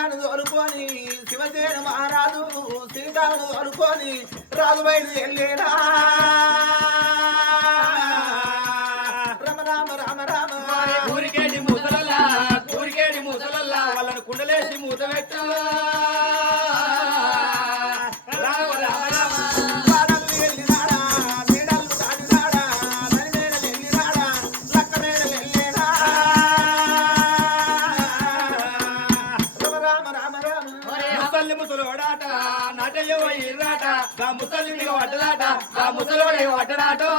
కళ్యాణ్ తోలుకొని శివసేన మహారాజు సీతాను తోలుకొని రాజు బయలు వెళ్ళేనా రమ రామ రామ రామ ఊరికేడి ముసలల్లా వాళ్ళని కుండలేసి మూత పెట్టు రామ రామ రామ వాడలు వెళ్ళినాడా మేడలు దాడినాడా నలిమేడ వెళ్ళినాడా లక్క మేడ వెళ్ళేనా రామ రామ రామ ముసలి ముసలోడాట నాటయ్య ఇర్రాట గా ముసలి వడ్డలాట గా ముసలోడే వడ్డలాటో